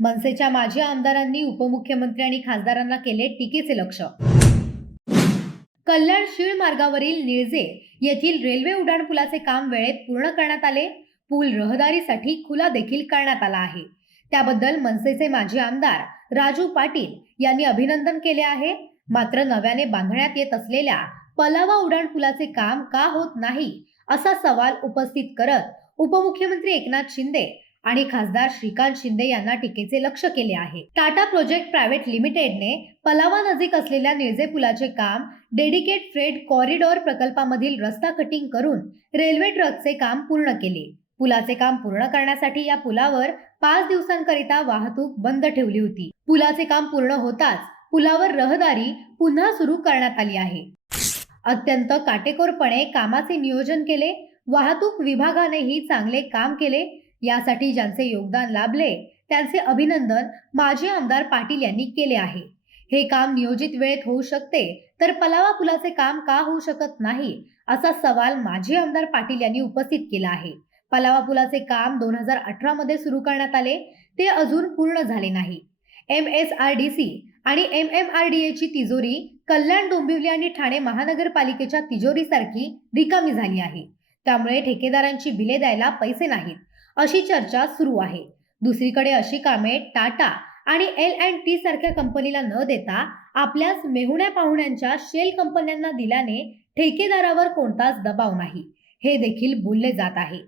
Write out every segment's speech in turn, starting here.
मनसेच्या माजी आमदारांनी उपमुख्यमंत्री आणि खासदारांना केले टीकेचे लक्ष. कल्याण शीळ मार्गावरील निळजे येथील रेल्वे उड्डाणपुलाचे काम वेळेत पूर्ण करण्यात आले. पूल रहदारीसाठी खुला देखील करण्यात आला आहे. त्याबद्दल मनसेचे माजी आमदार राजू पाटील यांनी अभिनंदन केले आहे. मात्र नव्याने बांधण्यात येत असलेल्या पलावा उड्डाणपुलाचे काम का होत नाही असा सवाल उपस्थित करत उपमुख्यमंत्री एकनाथ शिंदे आणि खासदार श्रीकांत शिंदे यांना टीकेचे लक्ष केले आहे. टाटा प्रोजेक्ट प्रायव्हेट लिमिटेडने पलावा नजीक असलेल्या निळजे पुलाचे काम डेडिकेट फ्रेड कॉरिडॉर प्रकल्पामधील रस्ता कटिंग करून रेल्वे ट्रकचे काम पूर्ण केले. पुलाचे काम पूर्ण करण्यासाठी या पुलावर पाच दिवसांकरिता वाहतूक बंद ठेवली होती. पुलाचे काम पूर्ण होताच पुलावर रहदारी पुन्हा सुरू करण्यात आली आहे. अत्यंत काटेकोरपणे कामाचे नियोजन केले. वाहतूक विभागानेही चांगले काम केले. यासाठी ज्यांचे योगदान लाभले त्यांचे अभिनंदन माजी आमदार पाटील यांनी केले आहे. हे काम नियोजित वेळेत होऊ शकते तर पलावा पुलाचे काम का होऊ शकत नाही असा सवाल माजी आमदार पाटील यांनी उपस्थित केला आहे. पलावा पुलाचे काम दोन हजार अठरा मध्ये सुरू करण्यात आले ते अजून पूर्ण झाले नाही. M S R D C आणि एम एम आर डी एची तिजोरी कल्याण डोंबिवली आणि ठाणे महानगरपालिकेच्या तिजोरीसारखी रिकामी झाली आहे. त्यामुळे ठेकेदारांची बिले द्यायला पैसे नाहीत. अशी चर्चा सुरू आहे. दुसरीकडे अशी कामे टाटा आणि एल अँड टी सारख्या कंपनीला न देता आपल्याच मेहुण्या पाहुण्यांच्या शेल कंपन्यांना दिल्याने ठेकेदारावर कोणताच दबाव नाही. हे देखील बोलले जात आहे.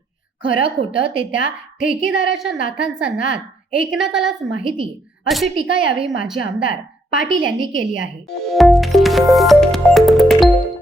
खरं खोटं ते त्या ठेकेदाराच्या नाथांचा नाद एकनाथालाच माहिती अशी टीका यावेळी माजी आमदार पाटील यांनी केली आहे.